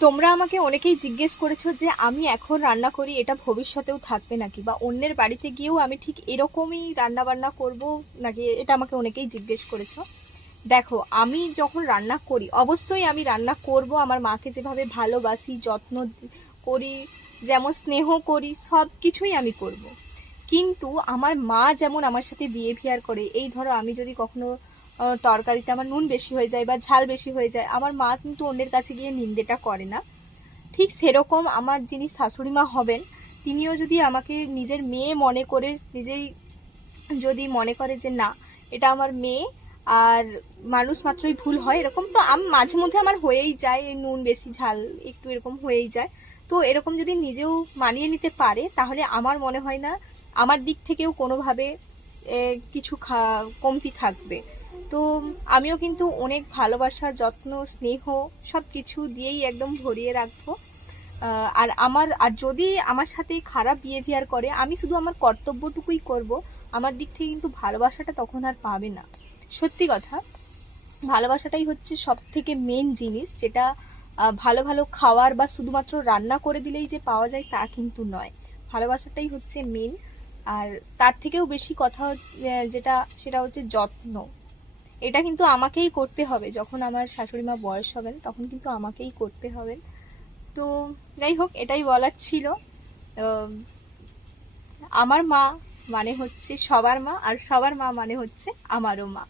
তোমরা আমাকে অনেকেই জিজ্ঞেস করেছো যে আমি এখন রান্না করি এটা ভবিষ্যতেও থাকবে নাকি, বা অন্যের বাড়িতে গিয়েও আমি ঠিক এরকমই রান্না বান্না করব নাকি, এটা আমাকে অনেকেই জিজ্ঞেস করেছো। দেখো, আমি যখন রান্না করি অবশ্যই আমি রান্না করব আমার মাকে যেভাবে ভালোবাসি, করি, যেমন স্নেহ করি, সব কিছুই আমি করব। কিন্তু আমার মা যেমন আমার সাথে বিহেভিয়ার করে, এই ধরো আমি যদি কখনো তরকারিতে আমার নুন বেশি হয়ে যায় বা ঝাল বেশি হয়ে যায়, আমার মা কিন্তু অন্যের কাছে গিয়ে নিন্দেটা করে না। ঠিক সেরকম আমার যিনি শাশুড়ি মা হবেন, তিনিও যদি আমাকে নিজের মেয়ে মনে করে, নিজেই যদি মনে করে যে না এটা আমার মেয়ে, আর মানুষ মাত্রই ভুল হয়, এরকম তো আমি মাঝে মধ্যে আমার হয়েই যায়, এই নুন বেশি ঝাল একটু এরকম হয়েই যায়। তো এরকম যদি নিজেও মানিয়ে নিতে পারে, তাহলে আমার মনে হয় না আমার দিক থেকেও কোনোভাবে কিছু কমতি থাকবে। তো আমিও কিন্তু অনেক ভালোবাসা, যত্ন, স্নেহ সব কিছু দিয়েই একদম ভরিয়ে রাখবো। আর যদি আমার সাথে খারাপ বিহেভিয়ার করে, আমি শুধু আমার কর্তব্যটুকুই করব। আমার দিক থেকে কিন্তু ভালোবাসাটা তখন আর পাবে না। সত্যি কথা, ভালোবাসাটাই হচ্ছে সব থেকে মেন জিনিস, যেটা ভালো ভালো খাওয়ার বা শুধুমাত্র রান্না করে দিলেই যে পাওয়া যায় তা কিন্তু নয়। ভালোবাসাটাই হচ্ছে মেন। আর তার থেকেও বেশি কথা যেটা, সেটা হচ্ছে যত্ন। এটা কিন্তু আমাকেই করতে হবে, যখন আমার শাশুড়ি মা বয়স হবেন তখন কিন্তু আমাকেই করতে হবে। তো যাই হোক, এটাই বলার ছিল। আহ, আমার মা মানে হচ্ছে সবার মা, আর সবার মা মানে হচ্ছে আমারও মা।